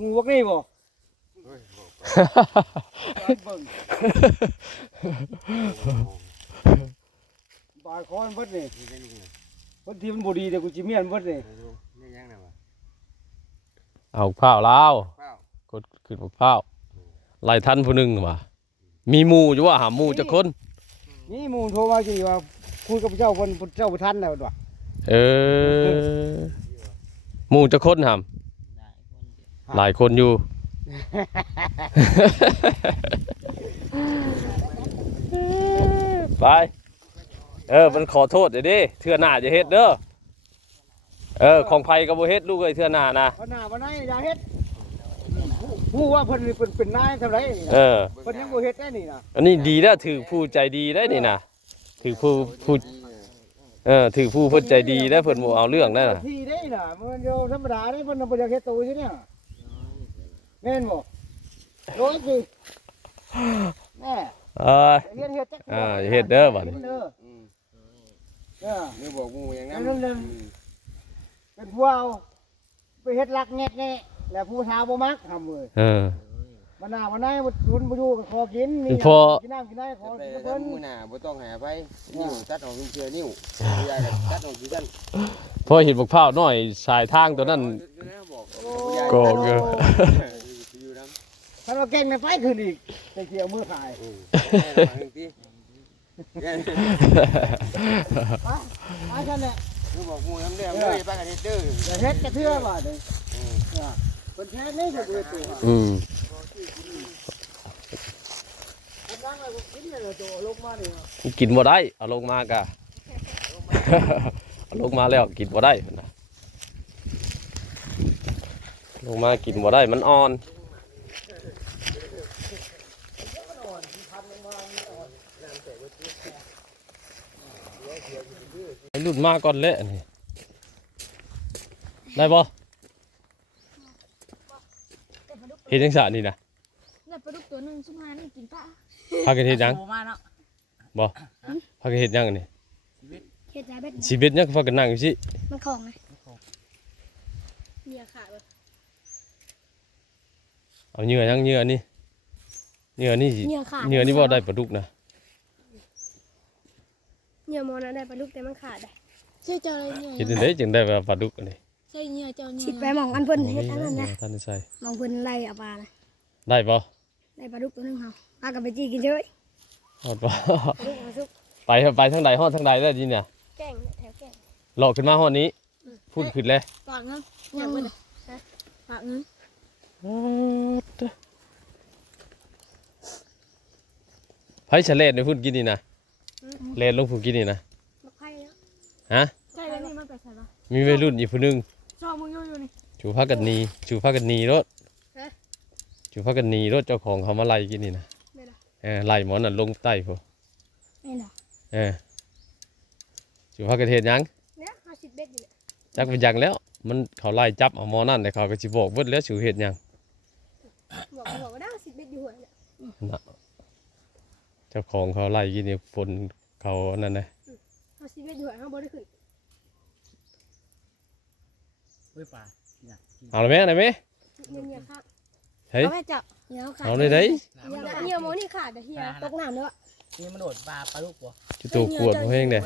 งูพวกนี้บ่เบิ่งบายคอนเบิดนี่คนที่มันบ่ดีแต่กูสิเมียนเบิดนี่ เอาข้าวลาวกดขึ้นข้าวไล่ทันผู้หนึงว่ะมีหมู่อยู่ว่าหาหมู่จักคน นี่หมู่โทรมาสิว่าคุยกับเจ้าเพิ่นเจ้าบ่ทันแล้วว่ะ เออหมู่จักคนหามหลายคนอยู่ ไปมันขอโทษเดี๋ยวดิเทื่อหน้าจะเฮ็ดเด้อของไผก็บ่เฮ็ดลูกเอ้ยเทื่อหน้านะ บ่หน้าบ่ไหนอย่าเฮ็ดฮู้ว่าเพิ่นเป็นนายเท่าไหร่นี่นะเพิ่นยังบ่เฮ็ดได้นี่นะ อันนี้ดีแล้วถือผู้ใจดีได้นี่นะถือผู้ถือผู้เพิ่นใจดีได้เพิ่นบ่เอาเรื่องได้น่ะ ที่ได้น่ะมันอยู่ธรรมดาได้เพิ่นบ่อยากเฮ็ดตัวซิเนี่ยแม่นบ่โดยสิแม่เฮ็ดจักเฮ็ดเด้อบัดนี้ นี่บอกงูอย่างนั้นเป็นผู้เอาไปเฮ็ดลักแงะแน่แล้วผู้ชาวบ่มักทำเลยมันน่ามันได้มันบ่อยู่ก็ขอกินนี่กินน้ำกินได้ขอกินเพิ่น มื้อหน้าบ่ต้องหาไปนิ้วตัดออกเชื่อนิ้วอย่าตัดออกคือกัน พอเห็นบักพร้าวน้อยสายทางตัวนั้นก็อยู่นำ ถ้าเราเก่งในไฟขึ้นอีกจะเกี่ยวมือขายไปฉันแหละ กูบอกงูน้ำเดือดเลยไปกันเด้อ อย่าเฮ็ดกระเทือบ่เด้คนแท้นี่ก็ดูตัวนั่งแล้วก็กินเลยตัวลงมานี่ กินบ่ได้เอาลงมากะ เอาลงมาแล้วกินบ่ได้นะลงมากินบ่ได้มันอ่อนไอ้รุ่นมาก่อนเละนี่ได้บ่เฮ็ดจังซะนี่นะ ได้ปลาดุกตัวหนึงซุ่มหานี่กินปะ พากันเฮ็ดหยังบ่พากันเฮ็ดหยังนี่ เฮ็ดยาเบ็ด ชีวิตเนี่ยพากันนั่งอยู่สิ มันของไงเหยื่อขาดเลย เอาเหยื่อยังเหยื่อนี่เหยื่อนี่ เหยื่อขาด เหยื่อนี่บ่ได้ปลาดุกนะ เหยื่อมอนะได้ปลาดุกแต่มันขาดเลยใช่เจ้าเลยเหยื่อ เฮ็ดจังได๋จึงได้ปลาดุกอันนี้ ใช่เหยื่อเจ้าเหยื่อ สิไปหมองอันเพิ่นเฮ็ดอันนั้นนะ ท่านใส่ หมองเพิ่นไล่เอาปลานะ ได้บ่ ได้ปลาดุกตัวหนึงเฮาปลากับไปจี้กินเฉย ฮอดบ่ ปลาดุกมาซุก ไปทางใดฮอดทางใดได้ดิเนี่ย แกงแถวแกง เลาะขึ้นมาฮอดนี้พุ่นขึ้นเลย ปากเงินยังไม่ได้ปากเงิน ไผฉลดในพุ่นกินนี่นะเลนลงพุ่นกินนี่นะ บักไผ่แล้ว ฮะ ใช่แล้วนี่มันไปใส่ปะ มีวัยรุ่นอีกผู้หนึง ชอบมึงอยู่นี่ จูพากันหนีจูพากันหนีรถจูพากันหนีรถเจ้าของเขามาไล่กินนี่นะไล่หมอนั่นลงใต้พุ่น นี่น่ะ จูพากันเฮ็ดหยัง เนี่ย50เบ็ดอยู่เนี่ย จักเป็นหยังแล้ว มันเขาไล่จับเอาหมอนั่นแต่เขาก็สิบอกเบิดแล้วสิเฮ็ดหยัง บอกว่าได้10เบ็ดอยู่หัวเนี่ย เจ้าของเขาไล่กินนี่ฝนเขาอันนั้นนะ 50เบ็ดอยู่หัวเขาบ่ได้ขึ้น เอาเลยไหมเอาเลยไหม เหยื่อขาด เฮ้ย เอาให้เจ้า เหยื่อขาด เอาเลยได้ เหยื่อหมอนี่ขาดแต่เฮียตกน้ำแล้ว นี่มันโดดปลาลูกบ่ จุดตัวขวดเพลงเนี่ย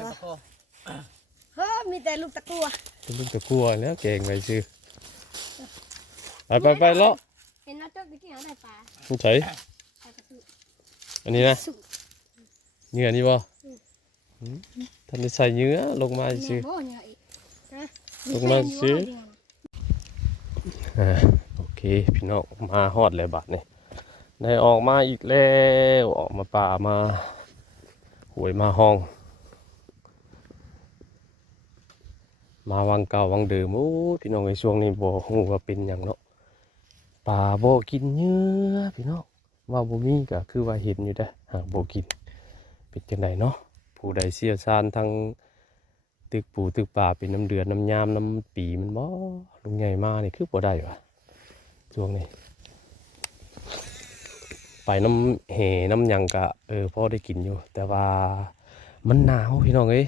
เฮ้อมีแต่ลูกตะกัว ลูกตะกัวแล้วเก่งไปซื้อไปเลาะ เห็นน้าเจ้าตะกี้หาได้ปลา ผู้ใช้ ปลากระสุน อันนี้นะเนื้อนี่บ่ท่านได้ใส่เนื้อลงมาซื้อ โอ้เหยื่ออีก ลงมาซื้อโอเคพี่น้องมาฮอดเลยบาดนี่ได้ออกมาอีกแล้วออกมาป่ามาหวยมาห้อง มาวังเก่าวังเดิมโอ้พี่น้องในช่วงนี้บ่ฮู้ว่าเป็นหยังเนาะป่าบ่กินเนื้อพี่น้องว่าบ่มีก็คือว่าเห็นอยู่เด้อหากบ่กินเป็นจังไดเนาะผู้ใดเชี่ยวชาญทางตึกปูตึกป่าเป็นน้ำเดือนน้ำยามน้ำปีมันบ่ลุงใหญ่มานี่คือบ่ได้วะช่วงนี้ไปน้ำแห่น้ำหยังก็พอได้กินอยู่แต่ว่ามันหนาวพี่น้องเอ้ย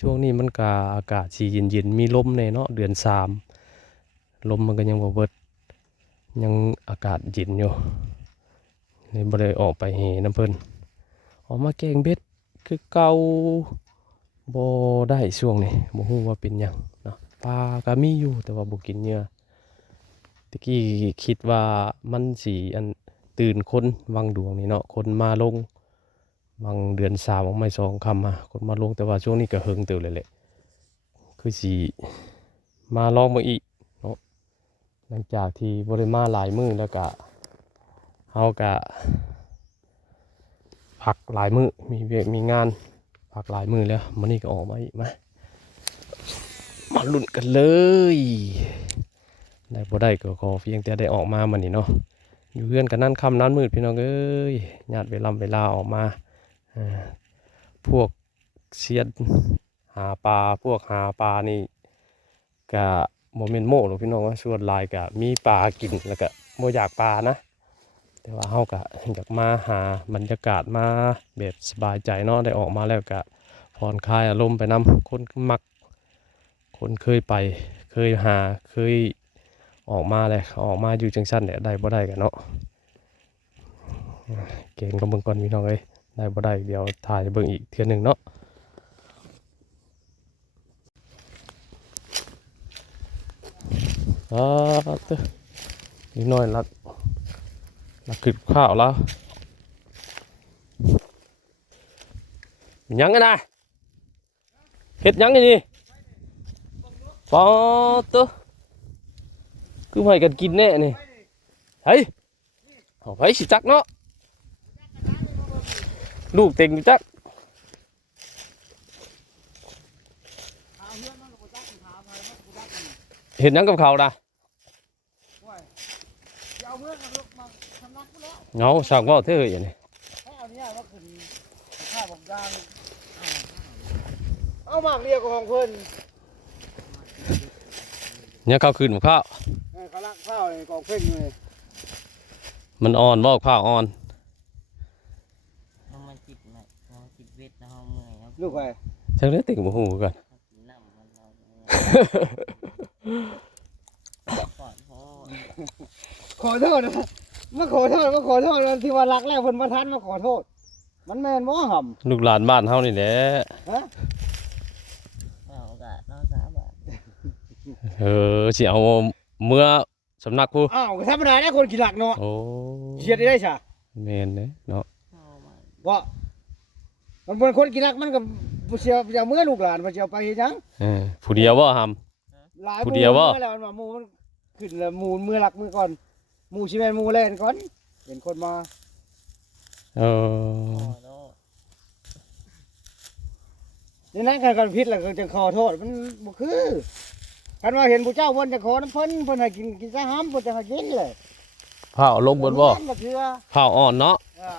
ช่วงนี้มันก็อากาศสีเย็นๆมีลมแน่เนาะเดือน3ลมมันก็ยังบ่เบิด ยังอากาศเย็นอยู่เลยบ่ได้ออกไปเฮน้ำเพิ่นออกมาแกงเบ็ดคือเก่าบ่ได้ช่วงนี้บ่ฮู้ว่าเป็นหยังเนาะปลาก็มีอยู่แต่ว่าบ่กินเหยื่อตะกี้คิดว่ามันสิอันตื่นคนวังดวงนี่เนาะคนมาลงวังเดือน3ออกมา2 ค่ำมาคนมาลงแต่ว่าช่วงนี้ก็เฮิงเติบเลยแหละคือสิมาลองเบิ่งอีกเนาะหลังจากที่บ่ได้มาหลายมื้อแล้วก็เฮาก็พักหลายมื้อมีเวียกมีงานพักหลายมื้อแล้วมื้อนี้ก็ออกมาอีกมาลุ้นกันเลยได้บ่ได้ก็ขอเพียงแต่ได้ออกมามื้อนี้เนาะอยู่เฮือนกันนั่นค่ำนั้นมืดพี่น้องเอ้ยญาติเวลาออกมาพวกเซียนหาปลาพวกหาปลานี่ก็บ่แม่นโม้หรอกพี่น้องว่าส่วนหลายก็มีปลากินแล้วก็บ่อยากปลานะแต่ว่าเฮาก็อยากมาหาบรรยากาศมาแบบสบายใจเนาะได้ออกมาแล้วก็ผ่อนคลายอารมณ์ไปนำคนมักคนเคยไปเคยหาเคยออกมาเลยออกมาอยู่จังซั่นเนี่ยได้บ่ได้กันเนาะเก่งก็เบิ่งก่อนพี่น้องเอ้ยได้บ่ได้เดี๋ยวถ่ายเบิ่งอีกเทื่อนึงเนาะตึนิดหน่อยลักขึ้นข้าวแล้วยังไงนะเฮ็ดยังไงนี่ปอตึคือให้กันกินแน่นี่เฮ้ยเอาไปสิจักเนาะลูกเต็งอยู่จักเห็นยังกับเขานะเงาสั่งว่าเท่อย่างนี้เอามากเรียกของเพิ่น เนี่ยข้าวคืนของข้าว เขาลักข้าวเลยกองเพิ่นอยู่เลย มันอ่อนบ่ข้าวอ่อน เอามาจิบหน่อยเอาจิบเวทเอาเมื่อยเอา ลูกไป จังเลยติ่งบ่ฮู้กัน กินน้ำมันเราก่อนพ่อ ขอโทษนะมาขอโทษที่ว่ารักแล้วเพิ่นบ่ทันมาขอโทษมันแม่นบ่ห่ำ ลูกหลานบ้านเฮานี่แหละ ฮะ เอาโอกาสน้องสาวแบบ สิเอาเมื่อสำนักผู้ อ้าวก็ธรรมดานะคนขี้หลักเนาะ โอ้ เสียได้ซะ แม่นเด้เนาะ เข้ามา ว่ามันเป็นคนขี้หลักมันก็บ่เสียเอามือลูกหลานบ่สิเอาไปเฮ็ดหยัง ผู้เดียวบ่หำ หลาย ผู้เดียวบ่ แล้วมันว่าหมู่มันขึ้นแล้วหมู่มือหลักมือก่อนหมู่สิแม่นหมู่แล่นก่อนเห็นคนมา พ่อโลด ในนั้นกันผิดแล้วก็จะขอโทษมันบ่คือคันว่าเห็นผู้เจ้าเพิ่นจะขอน้ำเพิ่นให้กินซะห้ำเพิ่นจะให้กินเลย ข้าวลงเบิดบ่ มันก็คือ ข้าวอ่อนเนาะ อ่า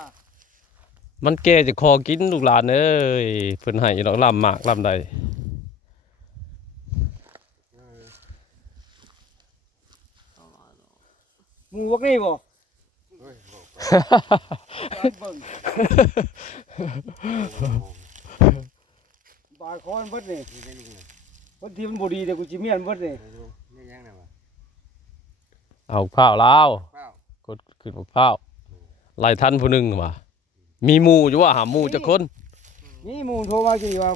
มันแก่จะคอกินลูกหลานเอ้ยเพิ่นให้ดอกลำมากลำใด หมู่พวกนี้บ่เบิ่งบาดคอมันเบิดนี่เพิ่นที่มันบ่ดีแต่กูสิเมียนเบิดนี่ นี่ยังไงวะ เอาข้าวลาว ข้าว กดขึ้นมะพร้าวไล่ทันผู้หนึงว่ะมีหมู่อยู่ว่าหาหมู่จักคน นี่หมู่โทรมาสิว่า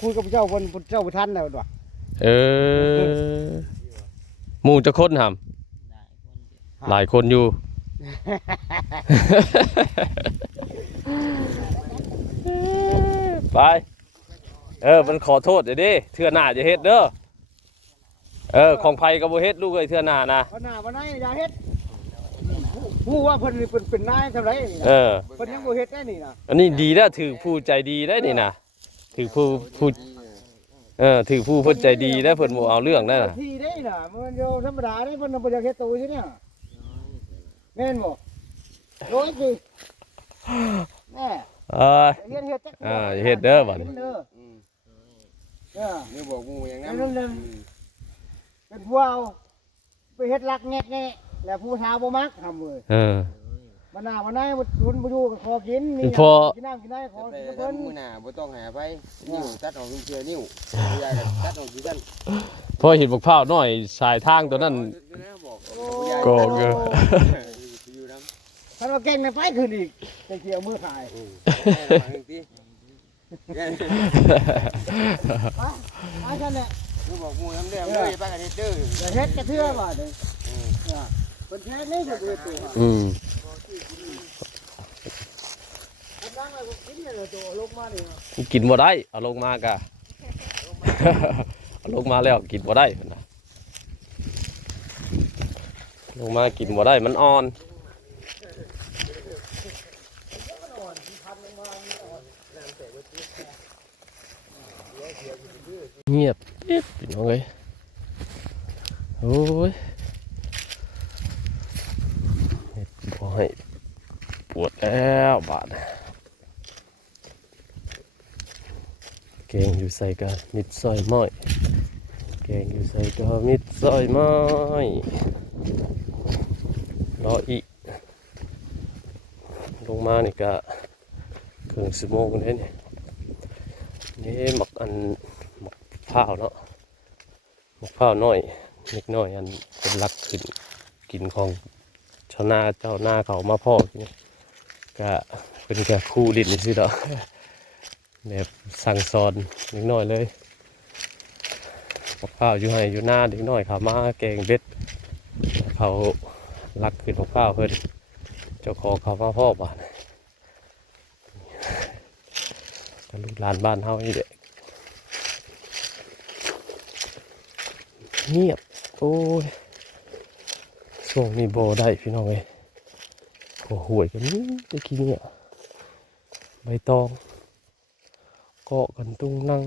คุยกับเจ้าเพิ่นเจ้าบ่ทันแล้วว่ะ เออหมู่จักคนหำ ได้คนเดียว หลายคนอยู่ ไปมันขอโทษเดี๋ยวดิเทื่อหน้าจะเฮ็ดเด้อของไผก็บ่เฮ็ดลูกเอ้ยเทื่อหน้านะ เอาหน้าบ่นายอย่าเฮ็ดฮู้ว่าเพิ่นนี่เป็นนายเท่าไหร่นี่นะ เเพิ่นยังบ่เฮ็ดได้นี่นะ อันนี้ดีแล้วถือผู้ใจดีได้นี่นะถือผู้ถือผู้เพิ่นใจดีได้เพิ่นบ่เอาเรื่องได้น่ะ ที่ได้น่ะมันอยู่ธรรมดานี่เพิ่นบ่อยากเฮ็ดตัวซิเนี่ยแม่นบ่โดยสิแม่ เฮ็ดจัก เฮ็ดเด้อบัดนี้ นี่บอกงูอย่างนั้น เป็นผู้เอาไปเฮ็ดลักแงะแน่แล้วผู้สาวบ่มักทำเว้ยมันหน้ามันไหนบ่ทุนบ่อยู่ก็ขอกินนี่กินน้ำกินได้ขอ ไป กินเพิ่น มือหน้าบ่ต้องหาไปนิ้วตัดออกเชื่อนิ้วใหญ่ตัดออกที่นั่น พอเห็นบักพร้าวน้อยสายทางตัวนั้น บอกผู้ใหญ่ กอกอยู่ อยู่น้ ถ้าเราเก่งในไฟคืนอีกจะเกี่ยวมือขาย ำให้ระวังที่ ไอ้ฉันเนี่ย กูบอกมูน้ำแดงเลยป้ากันเด้อ อย่าเฮ็ดกระเทือบ่เด้อเป็นแค่นี้จะดูตัว อืม นั่งเลยกินเลยตัวลงมาดิ กินบ่ได้เอาลงมากะ เอาลงมาแล้วกินบ่ได้นะลงมากินบ่ได้มันอ่อนเงียบปิ๊บพี่น้องเอ้ยโอ้ยเฮ็ดบ่ให้ปวดแล้วบาดแกงอยู่ใส่กันมิดซอยม้อยแกงอยู่ใส่ก็มิดซอยม้อยรออีกลงมานี่ก็ครึ่งชั่วโมงเลยนี่หมักอันหมักข้าวเนาะหมักข้าวน้อยนิดน้อยอันเป็นหลักขึ้นกินของชาวนาเจ้านาเขามาพ่อนี่ก็เป็นแค่คู่ดินสิเนาะแบบสั่งสอนนิดน้อยเลยหมักข้าวอยู่ให้อยู่หน้านิดน้อยเขามาแกงเบ็ดเขาลักขึ้นหมักข้าวเพิ่นเจ้าของเขามาพ่อบ้านกับลูกหลานบ้านเฮานี่แหละเงียบโอ้ยช่วงนี้โบได้พี่น้องเอ้ยโอ้ห่วยกันนี่ตะกี้เนี่ยใบตองเกาะกันตุ้งนั่ง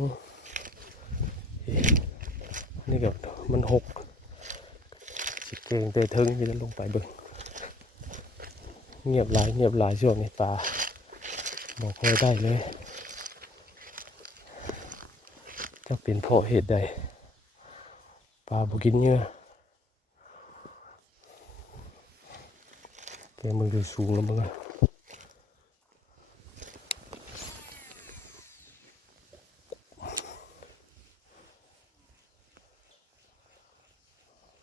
นี่กับมันหกสิเกงเตยทึงที่นั้นลงไปเบิ่งเงียบหลายช่วงนี้ปลาบอกค่อยได้เลยจะเป็นเพราะเหตุใดปลาบุกินเนื้อแกมึงดูสูงแล้วมึงอะ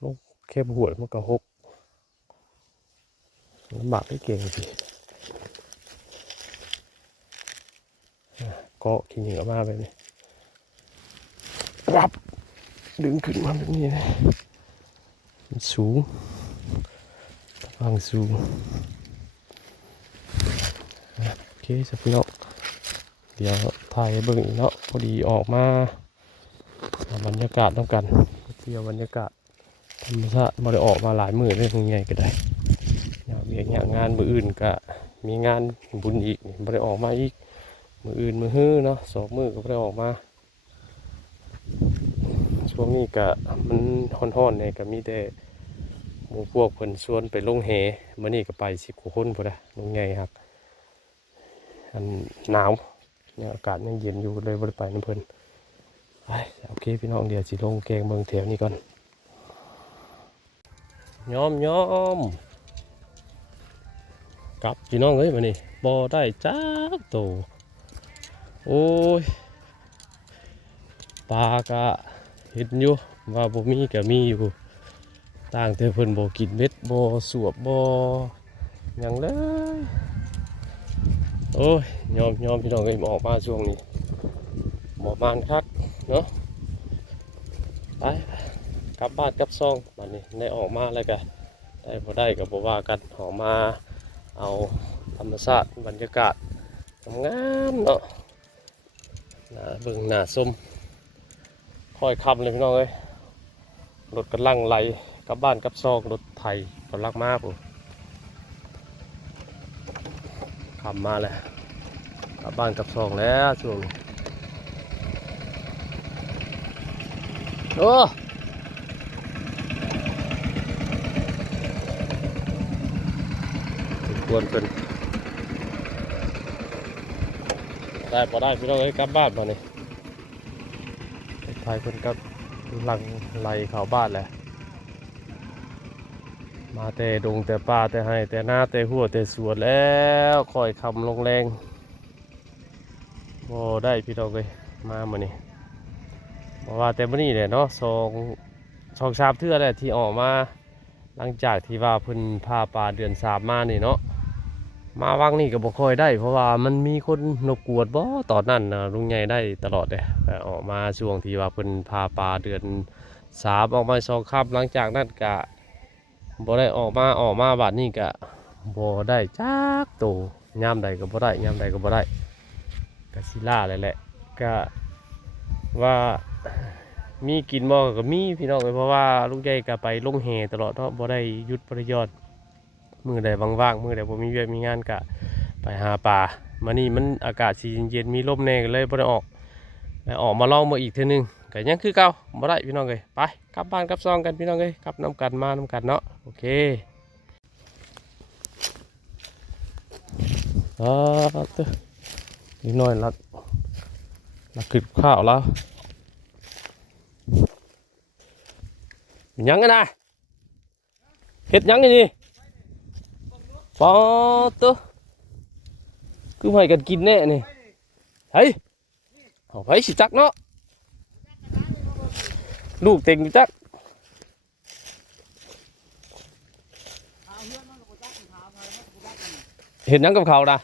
ลูกแค่หัวมันก็หกลำบากได้เก่งสิเกาะขี้เหนียวมาแบบนี้รับดึงขึ้นมาแบบนี้นะมันสูงทางสูงโอเคสักพี่น้องเดี๋ยวถ่ายให้เบิ่งอีกเนาะพอดีออกมาบรรยากาศต้องกันเที่ยวบรรยากาศธรรมชาติมาได้ออกมาหลายมื้อเลยยังไงก็ได้เนี่ยงานมื้ออื่นก็มีงานบุญอีกมาได้ออกมาอีกมื้ออื่นมื้อฮื้อเนาะ2 มื้อก็บ่ได้ออกมาช่วงนี้ก็มันฮ้อนๆเนี่ยก็มีแต่หมู่พวกเพิ่นชวนไปลงแหมื้อนี้ก็ไป10 กว่าคนพุ่นน่ะลงไงครับอันหนาวเนี่ยอากาศยังเย็นอยู่เลยบ่ได้ไปนำเพิ่นไปโอเคพี่น้องเดี๋ยวสิลงแกงเบิ่งแถวนี้ก่อนยอมกลับพี่น้องเอ้ยมื้อนี้บ่ได้จักโตโอ้ยปลากะเห็นอยู่ว่าบ่มีก็มีอยู่ต่างแต่เพิ่นบ่กินเม็ดบ่สวบบ่หยังเลยโอ้ยยอมพี่น้องเอ้ยออกมาช่วงนี้บ่มานคักเนาะไปกลับบ้านกลับซองบัดนี้ได้ออกมาแล้วก็ได้บ่ได้ก็บ่ว่ากันออกมาเอาธรรมชาติบรรยากาศงามเนาะน่าเบิ่งน่าชมค่อยคำเลยพี่น้องเอ้ยรถกำลังไหลกลับบ้านกลับซองรถไถกำลังมาปุ๊บคำมาแล้วกลับบ้านกลับซองแล้วช่วงนี้โอ้ควรเป็นได้พอได้พี่น้องเอ้ยกลับบ้านมาเนี่ยไทยเพิ่นกับหลังไหลเข้าบ้านแหละมาแต่ดงแต่ป่าแต่ให้แต่หน้าแต่หัวแต่สวนแล้วคอยคำลงแรงบ่ได้พี่น้องเลยมามื้อนี้บ่ว่าแต่มื้อนี้แหละเนาะ2-3 เทื่อแหละที่ออกมา หลังจากที่ว่าเพิ่นพาปลาเดือนสามมานี่เนาะมาวังนี่ก็บ่ค่อยได้เพราะว่ามันมีคนรบกวนบ่ตอนนั้นนะลุงใหญ่ได้ตลอดเลยแต่ออกมาช่วงที่ว่าเพิ่นพาปลาเดือนสามออกมา2 ค่ำหลังจากนั้นก็บ่ได้ออกมาบัดนี้ก็บ่ได้จักโตยามใดก็บ่ได้ยามใดก็บ่ได้ก็สิล่าเลยแหละก็ว่ามีกินบ่ก็มีพี่น้องเพราะว่าลุงใหญ่ก็ไปลงแห่ตลอดเนาะบ่ได้หยุดบ่ได้หย่อนมื้อใดว่างๆมื้อใดบ่มีเวียกมีงานก็ไปหาปลามานี่มันอากาศสิเย็นๆมีลมแน่ก็เลยบ่ได้ออกแล้วออกมาลองมาอีกเทื่อนึงก็ยังคือเก่าบ่ได้พี่น้องเอ้ยไปกลับบ้านกลับซองกันพี่น้องเอ้ยกลับน้ำกันมาน้ำกันเนาะโอเคตึ๊นิดหน่อยลักขึ้นข้าวแล้วยังไงนะเฮ็ดยังไงนี่ปอตัวคือให้กันกินแน่นี่เฮ้ยเอาไปสิจักเนาะลูกเต็งจักเห็นยังกับเขานะ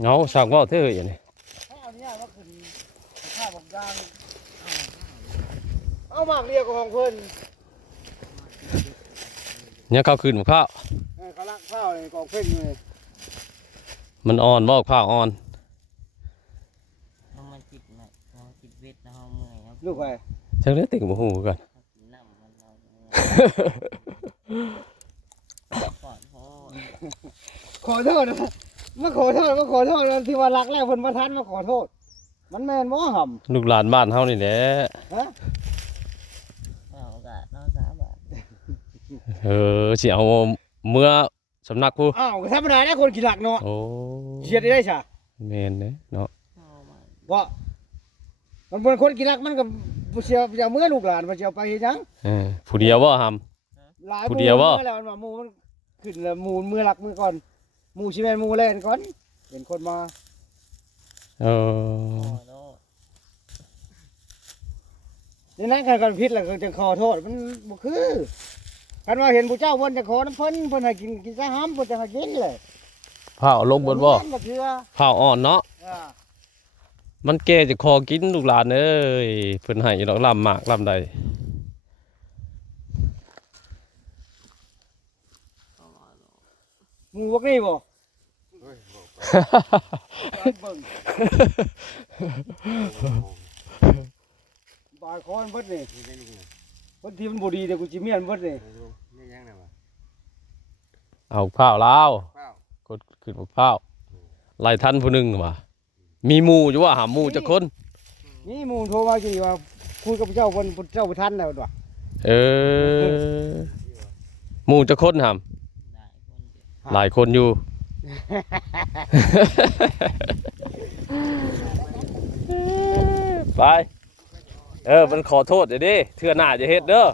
เงาสั่งว่าเท่อย่างนี้ เอามากเรียกของเพิ่น เนี่ยข้าวคืนของข้าว เขาลักข้าวเลยกองเพิ่นเลย มันอ่อนบ่ข้าวอ่อน เอามาจิบหน่อยเอาจิบเวทนะเอาเมื่อยครับ ลูกไป จังเลยติ่งบ่ฮู้กัน กินน้ำมันเราก่อนเพราะ ขอโทษนะมาขอโทษที่ว่ารักแล้วเพิ่นบ่ทันมาขอโทษมันแม่นบ่ห่ำ ลูกหลานบ้านเฮานี่แหละ ฮะ เอาโอกาสน้องสาวแบบ สิเอาเมื่อสำนักผู้ อ้าวก็ธรรมดานะคนขี้หลักเนาะ โอ้ เชียดได้ซะ แม่นเด้เนาะ เอามา ว่ามันเป็นคนขี้หลักมันก็บ่เสียอย่าเมื่อลูกหลานมันสิเอาไปเฮ็ดหยัง ผู้เดียวบ่หำ หลาย ผู้เดียวบ่ มื่อแล้วมันว่าหมู่มันขึ้นแล้วหมู่มือหลักมือก่อนหมู่สิแม่นหมู่แล่นก่อนเป็นคนมา โอ้โห นี่นั่นกันผิดแล้วก็จะขอโทษมันบ่คือคันว่าเห็นผู้เจ้าเพิ่นจะขอน้ำเพิ่นให้กินซะห้ำเพิ่นจะให้กินเลย ผ้าเอาลงเบิดบ่ มันก็คือ ผ้าอ่อนเนาะ อ่า มันแก่จะคอกินลูกหลานเอ้ยเพิ่นให้ดอกลำหมากลำใด หมู่พวกนี้บ่เบิ่งบาดคอมันเบิดนี่เพิ่นที่มันบ่ดีแต่กูสิเมียนเบิดนี่ นี่ยังไงวะ เอาผ้าลาว ข้าว กดขึ้นมะพร้าวไล่ทันผู้หนึงว่ะมีหมู่อยู่ว่าหาหมู่จักคน นี่หมู่โทรมาสิว่าคุยกับเจ้าเพิ่นเจ้าบ่ทันแล้วว่ะ เออหมู่จักคนหำ ได้คนเดียว หลายคนอยู่ ไปมันขอโทษเดี๋ยวดิเทื่อหน้าจะเฮ็ดเด้อ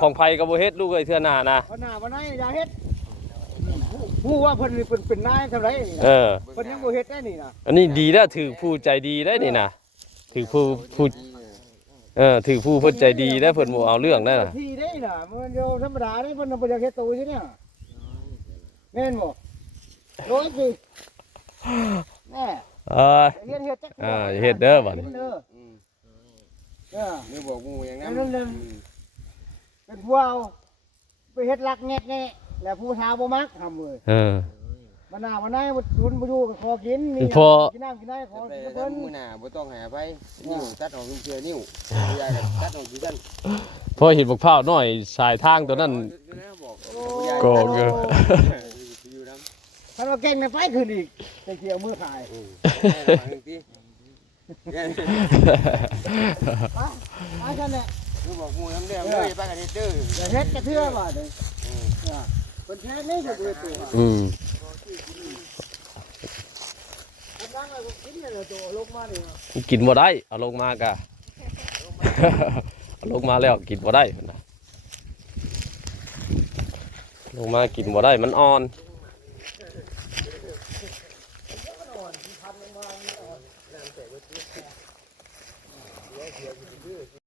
ของไผก็บ่เฮ็ดลูกเอ้ยเทื่อหน้านะ เอาหน้าบ่นายอย่าเฮ็ดฮู้ว่าเพิ่นนี่เป็นนายเท่าไหร่นี่นะ เออ เพิ่นยังบ่เฮ็ดได้นี่นะ อันนี้ดีแล้วถือผู้ใจดีได้นี่นะถือผู้ถือผู้เพิ่นใจดีได้เพิ่นบ่เอาเรื่องได้น่ะ ที่ได้น่ะมันอยู่ธรรมดาได้เพิ่นบ่อยากเฮ็ดตัวซิเนี่ยแม่นบ่ร้อยสิแน่ เอ้ย เฮ็ดจัก อย่าเฮ็ดเด้อบัดนี้ เด้อ อืม เออ นี่บอกงูอย่างนั้น เป็นผู้เอาไปเฮ็ดลักแงกแน่แล้วผู้สาวบ่มักทำเว้ย มันหน้ามันไหนบ่ทุนบ่อยู่ก็ขอกินมี พอ กินน้ำกินได้ขอ ไป กิน ทำ เพิ่น มือหน้าบ่ต้องหาไปนิ้วตัดออกเชือนิ้วใหญ่ตัดออกที่ด้าน พอเห็นบักพร้าวน้อยสายทางตัวนั้น บอก โกงเด้อ อยู่น้ ถ้าเราเก่งในไฟขึ้นอีกจะเกี่ยวมือขาย ำอืมที่ มาซั่นแหละ คือบอกงูน้ำเลี้ยงเลยป้ากันเด้อ อย่าเฮ็ดกระเทื่อว่าเด้อเพิ่นแท้นี่ก็คือตัว อืม ผมนั่งไว้ผมกินเลยตัวลงมานี่ กินบ่ได้เอาลงมากะ เอาลงมาแล้วกินบ่ได้พุ่นน่ะลงมากินบ่ได้มันอ่อน